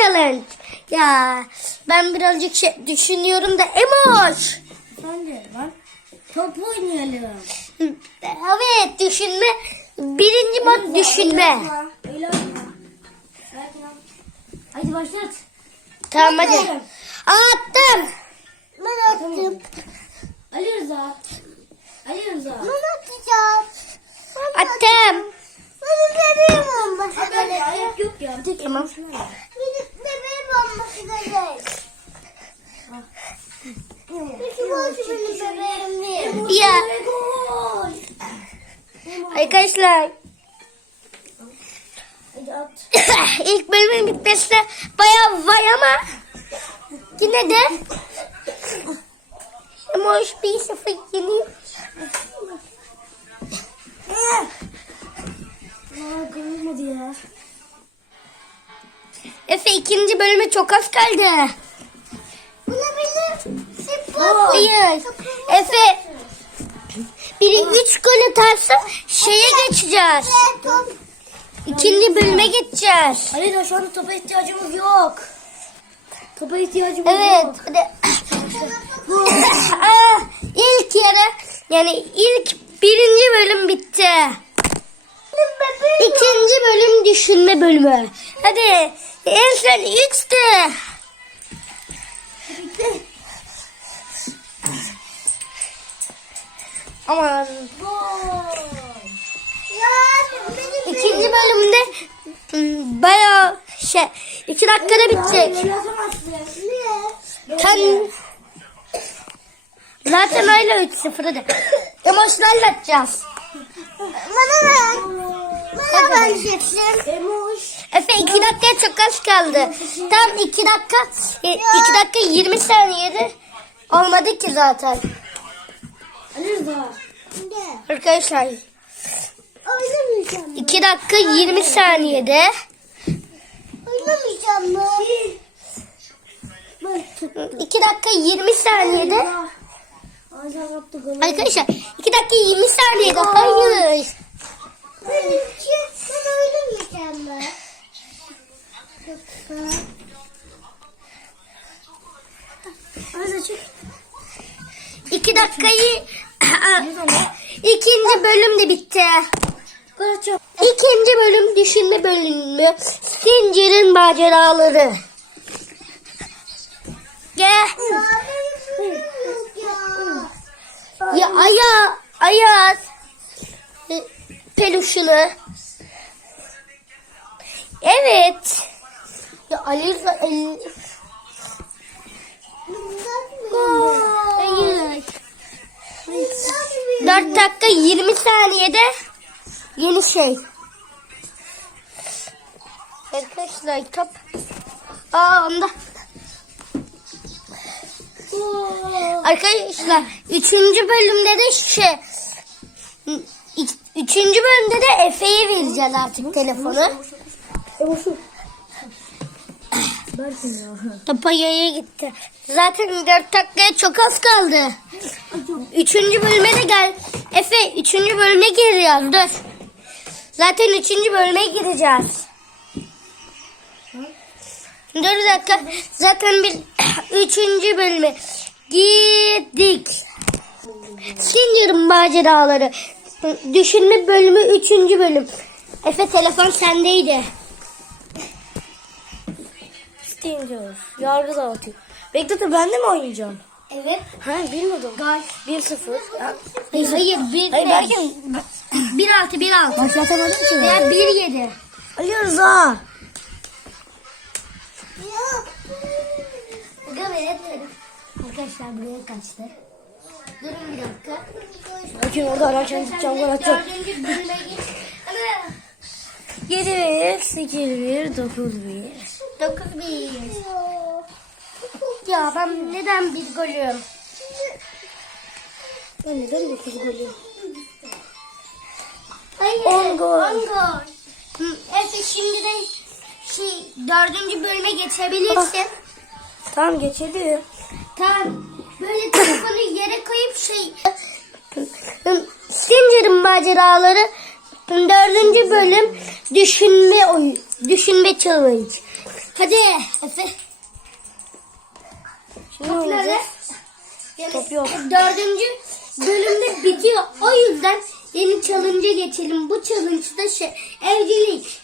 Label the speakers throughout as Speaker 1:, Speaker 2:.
Speaker 1: challenge. Ya ben birazcık düşünüyorum da Emoş.
Speaker 2: Efendim lan. Top oynayalım.
Speaker 1: Evet düşünme. Birinci mod düşünme.
Speaker 2: Öyle olma. Hadi başlat.
Speaker 1: Tamam hadi. Attım.
Speaker 3: Ben attım.
Speaker 2: Ali Rıza. Ali Rıza.
Speaker 3: Ben atacağım.
Speaker 1: Attım.
Speaker 3: Benim bebeğim olması gerek.
Speaker 2: Ayak yok ya. Bir tek
Speaker 1: Tamam.
Speaker 3: Benim bebeğim olması gerek. Şu boş benim bebeğim değil.
Speaker 1: Ya
Speaker 2: Gol.
Speaker 1: arkadaşlar
Speaker 2: Hadi at.
Speaker 1: ilk bölümün bitmesi de bayağı vay ama yine de Emoş 1-0 yeniyor.
Speaker 2: Gol olmadı ya.
Speaker 1: Efe ikinci bölüme çok az kaldı.
Speaker 3: Bu ne benim? Spor.
Speaker 1: Hayır. Efe biri 3 gol atarsa şeye geçeceğiz.
Speaker 3: Top.
Speaker 1: İkinci bölüme geçeceğiz.
Speaker 2: Ali Rıza şu anda topa ihtiyacımız yok. Topa ihtiyacımız
Speaker 1: Evet.
Speaker 2: yok.
Speaker 1: Hadi. Aa, ilk yarı yani ilk birinci bölüm bitti.
Speaker 3: Benim bebeğim.
Speaker 1: İkinci bölüm düşünme bölümü. Hadi en son 3'tü. Aman.
Speaker 2: Gol.
Speaker 3: Ya benim
Speaker 1: İkinci bölümde bayağı 2 dakikada bitecek.
Speaker 2: Gol atamazsın.
Speaker 3: Niye?
Speaker 1: Sen zaten öyle 3-0'dı. Emoşlarla atacağız.
Speaker 3: Bana ver. Bana vereceksin.
Speaker 2: Emoş.
Speaker 1: Efe 2 dakikaya çok az kaldı. Tam 2 dakika 2 dakika 20 saniyede olmadı ki zaten.
Speaker 2: Ali Rıza.
Speaker 3: Ne?
Speaker 1: Arkadaşlar
Speaker 3: Oynamayacağım mı?
Speaker 1: 2 dakika 20 saniyede
Speaker 3: Oynamayacağım mı?
Speaker 1: 2 dakika 20 saniyede
Speaker 2: Azam yaptı golü.
Speaker 1: arkadaşlar 2 dakika 20 saniyede hayır.
Speaker 3: Benimki sen oynamayacağım mı?
Speaker 1: 2 dakikayı ikinci bölüm de bitti.
Speaker 2: Gol atacağım.
Speaker 1: İkinci bölüm düşünme bölümü. Sincer'in maceraları. Gel.
Speaker 3: Ya benim bebeğim yok ya.
Speaker 1: Ya Ayaz. Peluşunu. Evet. Ya Ali hayır. 4 dakika 20 saniyede yeni şey. Arkadaşlar top. Onda. Arkadaşlar 3. bölümde de üçüncü bölümde de Efe'ye vereceğiz artık telefonu.
Speaker 2: Emoş'u. Versin ya.
Speaker 1: Topa yaya gitti. Zaten 4 dakikaya çok az kaldı. 3. bölüme de gel. Efe 3. bölüme gireceğiz. Dur. Zaten 3. bölüme gireceğiz. Dur bir dakika. Zaten 3. bölüme girdik. Sinir'in maceraları. Düşünme bölümü 3. bölüm. Efe telefon sendeydi.
Speaker 2: Stinger. Yargı dağıtıyor. Bekle de ben de mi oynayacağım?
Speaker 1: Evet.
Speaker 2: Ha bilmiyordum.
Speaker 1: Gol.
Speaker 2: 1-0.
Speaker 1: Hayır 1
Speaker 2: Hayır belki
Speaker 1: 1-6 1-6.
Speaker 2: başlatamadım ki.
Speaker 1: Veya 1-7.
Speaker 2: Ali Rıza.
Speaker 1: Arkadaşlar buraya kaçtı. Durun bir dakika.
Speaker 2: Bakın orada ararken gideceğim gol atacağım.
Speaker 1: 4. bölüme git.
Speaker 2: 7-1, 8-1, 9-1.
Speaker 1: 9-1. Ya ben neden bir golüm?
Speaker 2: Ben neden 9 golü?
Speaker 1: Hayır.
Speaker 2: 10 gol.
Speaker 1: 10 gol. Efe şimdi de 4. bölüme geçebilirsin.
Speaker 2: Tamam geçelim.
Speaker 1: Tamam. Böyle telefonu yere koyup Sincer'in maceraları 4. bölüm düşünme challenge. Hadi Efe.
Speaker 2: Şimdi ne olacak? Top yok.
Speaker 1: 4. bölümde bitiyor. O yüzden yeni challenge'a geçelim. Bu challenge'da evcilik.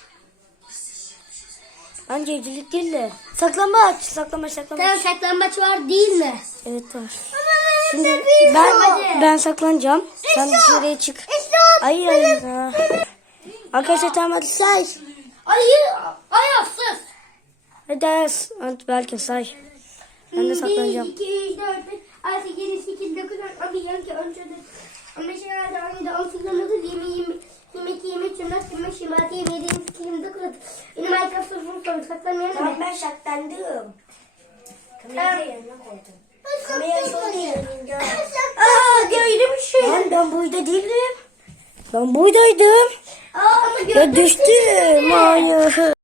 Speaker 2: Bence evcilik değil de. Saklambaç. Saklambaç.
Speaker 1: Tamam, saklambaç var değil mi?
Speaker 2: Evet var. Şimdi ben saklanacağım. Sen dışarıya çık. Hayır. Ha. Arkadaşlar tamam hadi say.
Speaker 1: Ayaksız.
Speaker 2: Hadi belki say. Ben de saklanacağım.
Speaker 1: 1, 2, 3, 4, 5, 6, 7, 8, 9, 10, 11, 12, 13, 15, 16, 17, 18, 19, 20, 22, 23, 24, 25, 26, 27, 28, 29, 30. Benim Minecraft sorusunu sorun. Saklanmayalım mı?
Speaker 2: Ben saklandım. Kamerayı yanına koydum. Kamerayı şöyle yanına.
Speaker 1: Gördüm bir şey.
Speaker 2: Ben burada değilim. Ben buradaydım.
Speaker 1: Ama
Speaker 2: Ya düştüm. Hayır.